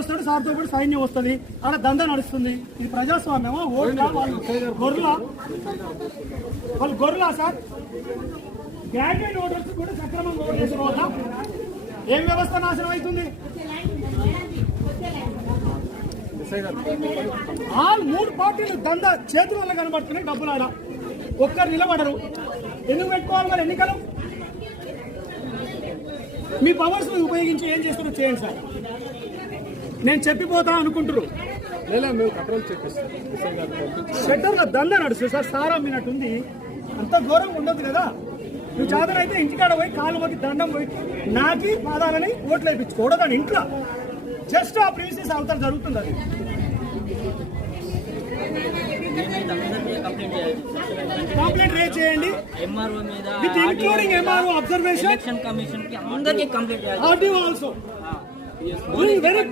వస్తాడు, సార్తో పాటు సైన్యం వస్తుంది, అక్కడ దందా నడుస్తుంది. ఇది ప్రజాస్వామ్యమా? ఓట్లా? వాళ్ళు గొర్రెలా సార్? గ్యాడ్జెట్ ఓటర్స్ కూడా సక్రమంగా ఓటు వేసుకోవాలా? ఏం వ్యవస్థ నాశనం అవుతుంది? ఆల్ 3 పార్టీలు దందా చేతుల వల్ల కనబడుతున్నాయి. డబ్బులు ఆడ ఒక్కరు నిలబడరు. ఎందుకు పెట్టుకోవాలి మరి ఎన్నికలు? మీ పవర్స్ ఉపయోగించి ఏం చేస్తారో చేయండి సార్. నేను చెప్పిపోతా అనుకుంటారు. షట్టర్లో దందా నడుస్తుంది సార్. సారా మీనట్టుంది. అంత ఘోరంగా ఉండదు కదా. నువ్వు చాదరైతే ఇంటికాడ పోయి కాలు పోయి దండం పోయి నాకి పాదాలని ఓట్లు వేయించుకోవడం ఇంట్లో జస్ట్ ఆ ప్రిన్సెస్ అవతల జరుగుతుంది. అది కంప్లైంట్ రేజ్ చేయండి. ఎంఆర్ఓ మీద with including MRO observation, election commission కి అందరికీ కంప్లైంట్ చేయాలి. RDO also. వెరీ